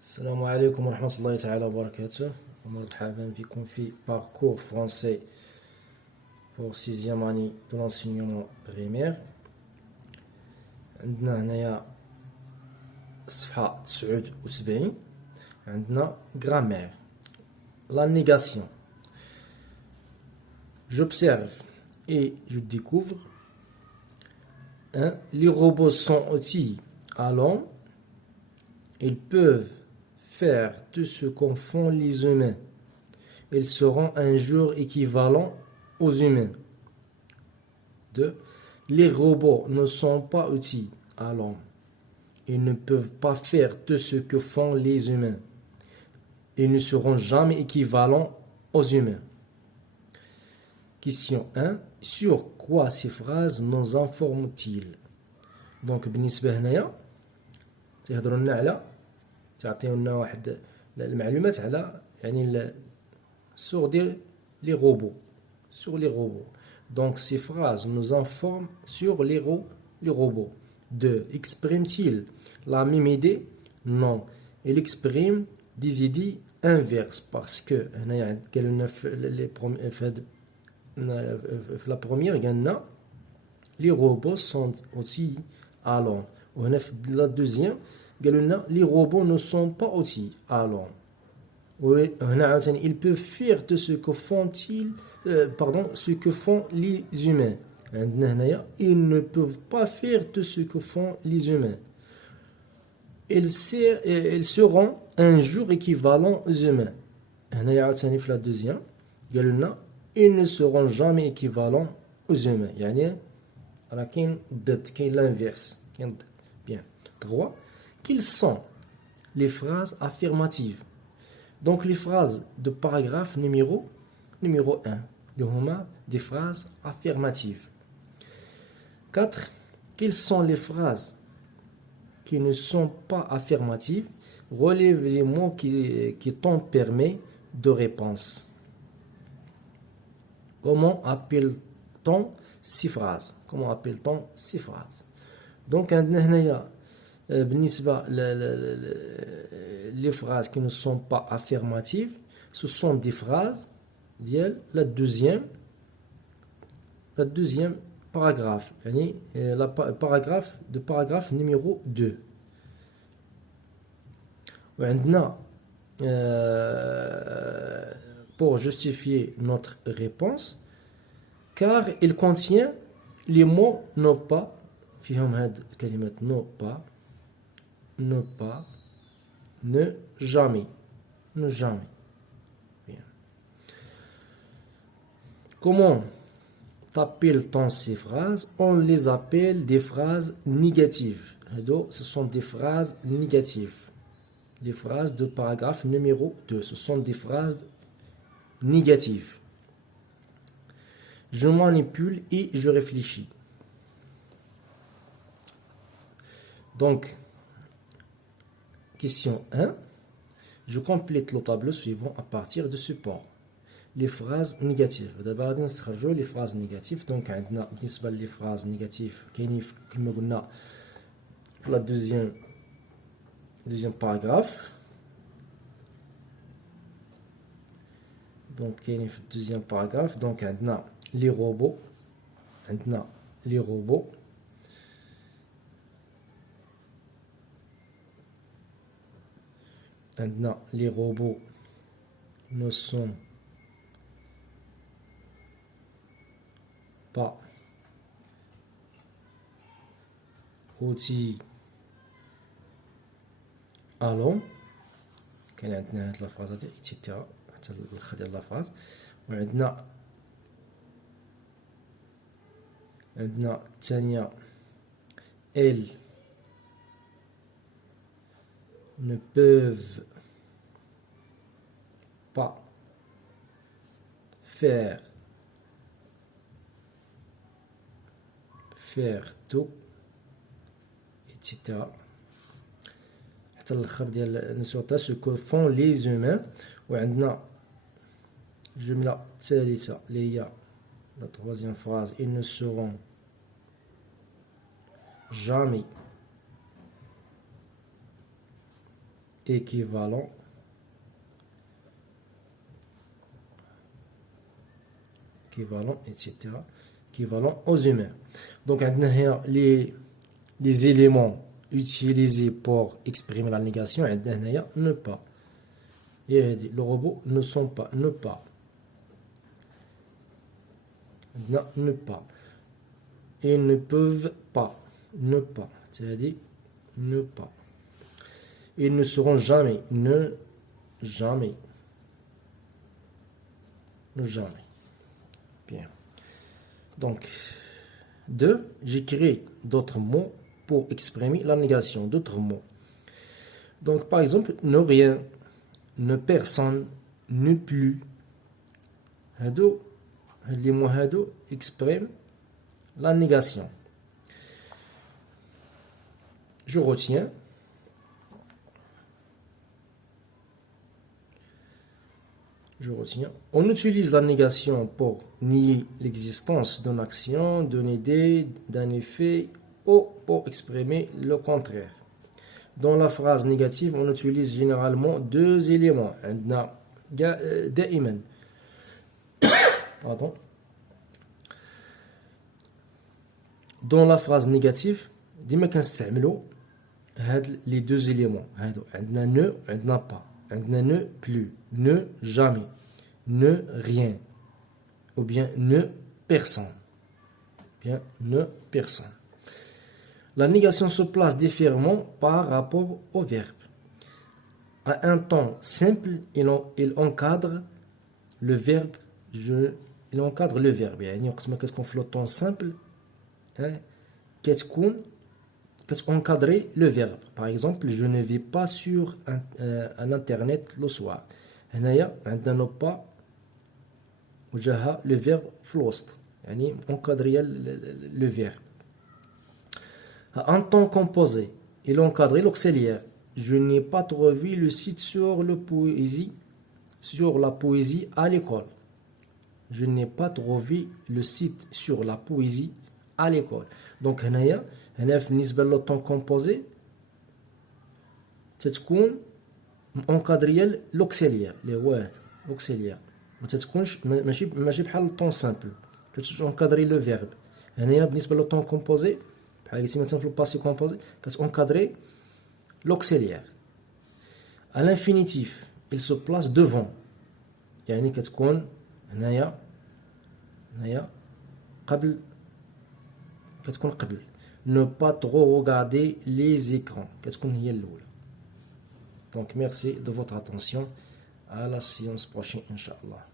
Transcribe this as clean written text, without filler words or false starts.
السلام عليكم ورحمة الله تعالى وبركاته ومرحبا بكم في parcours français pour 6e année de l'enseignement primaire. عندنا هنايا الصفحة 79 عندنا grammaire, la négation. J'observe et je découvre. Les robots sont aussi allants. Ils peuvent faire tout ce qu'en font les humains. Ils seront un jour équivalents aux humains. 2. Les robots ne sont pas outils à l'homme. Ils ne peuvent pas faire tout ce que font les humains. Ils ne seront jamais équivalents aux humains. Question 1. Sur quoi ces phrases nous informent-ils? Donc, بالنسبة هنايا تهضروا لنا على تعطيونا واحد المعلومات على يعني sur les robots. Sur les robots. Donc, ces phrases nous informent sur les robots. 2. Exprime-t-il la même idée? Non. Il exprime des idées inverses parce que la première, les robots sont aussi allants. La deuxième, les robots ne sont pas aussi allants. Ils peuvent faire de ce que ce que font les humains. Ils ne peuvent pas faire de ce que font les humains. Ils seront un jour équivalents aux humains. La deuxième, ils ne seront jamais équivalents aux humains. L'inverse. Bien. 3. Quelles sont les phrases affirmatives? Donc les phrases de paragraphe numéro 1. Des phrases affirmatives. 4. Quelles sont les phrases qui ne sont pas affirmatives? Relève les mots qui t'en permettent de réponse. Comment appelle-t-on ces phrases? Donc, les phrases qui ne sont pas affirmatives, ce sont des phrases la deuxième paragraphe, paragraphe numéro 2. Pour justifier notre réponse, car il contient les mots ne pas, ne pas, ne jamais. Bien. Comment t'appelle-t-on ces phrases? On les appelle des phrases négatives. Ce sont des phrases négatives. Les phrases de paragraphe numéro 2, ce sont des phrases négatives. Je manipule et je réfléchis. Donc, question 1. Je complète le tableau suivant à partir de ce point. Les phrases négatives. D'abord, on va les phrases négatives. Donc, on a les phrases négatives qui sont pour la deuxième paragraphe. Donc, le deuxième paragraphe. Donc, on a les robots. Maintenant, les robots ne sont pas outils allons. كان عندنا هاد الفاز هادي etc. حتى الاخر ديال الفاز وعندنا الثانية elles ne peuvent pas faire tout etc. حتى الاخر ديال نسوطا ce que font les humains. وعندنا الجملة الثالثة اللي هي la troisième phrase, ils ne seront jamais équivalent etc. équivalent aux humains. Donc les éléments utilisés pour exprimer la négation, ne pas. Et le robot ne sont pas, ne pas. Ne pas. Ils ne peuvent pas, ne pas. C'est-à-dire ne pas. Ils ne seront jamais, ne jamais. Ne jamais. Bien. Donc, j'ai créé d'autres mots pour exprimer la négation, d'autres mots. Donc, par exemple, ne rien, ne personne, ne plus. Les mots expriment la négation. Je retiens. On utilise la négation pour nier l'existence d'une action, d'une idée, d'un effet ou pour exprimer le contraire. Dans la phrase négative, on utilise généralement deux éléments. Pardon. Dans la phrase négative, ديما كنستعملوا les deux éléments. عندنا ne, عندنا pas. عندنا ne plus, ne jamais, ne rien, ou bien ne personne. Bien, ne personne. La négation se place différemment par rapport au verbe. À un temps simple, il encadre le verbe. Il encadre le verbe. يعني qu'est-ce qu'on fait le temps simple? Encadrer le verbe. Par exemple, je ne vais pas sur un internet le soir. هنايا عندنا pas وجهها le verbe في الوسط. يعني encadrer le verbe. En temps composé, il encadre l'auxiliaire. Je n'ai pas trouvé le site sur la poésie à l'école. Je n'ai pas trouvé le site sur la poésie à l'école. Donc هنا بالنسبة للطون كومبوزي تتكون اونكادريال لوكسيليير اللي هو هذا لوكسيليير ما تتكونش ماشي بحال الطون سامبل كتونكادري لو فيرب. هنايا بالنسبة للطون كومبوزي بحال قلتي مثلا في الباسي كومبوزي كتونكادري l'auxiliaire. À l'infinitif, il se place devant. يعني كتكون هنايا قبل. Ne pas trop regarder les écrans. كتكون هي الأولى. Donc merci de votre attention. À la séance prochaine, Inch'Allah.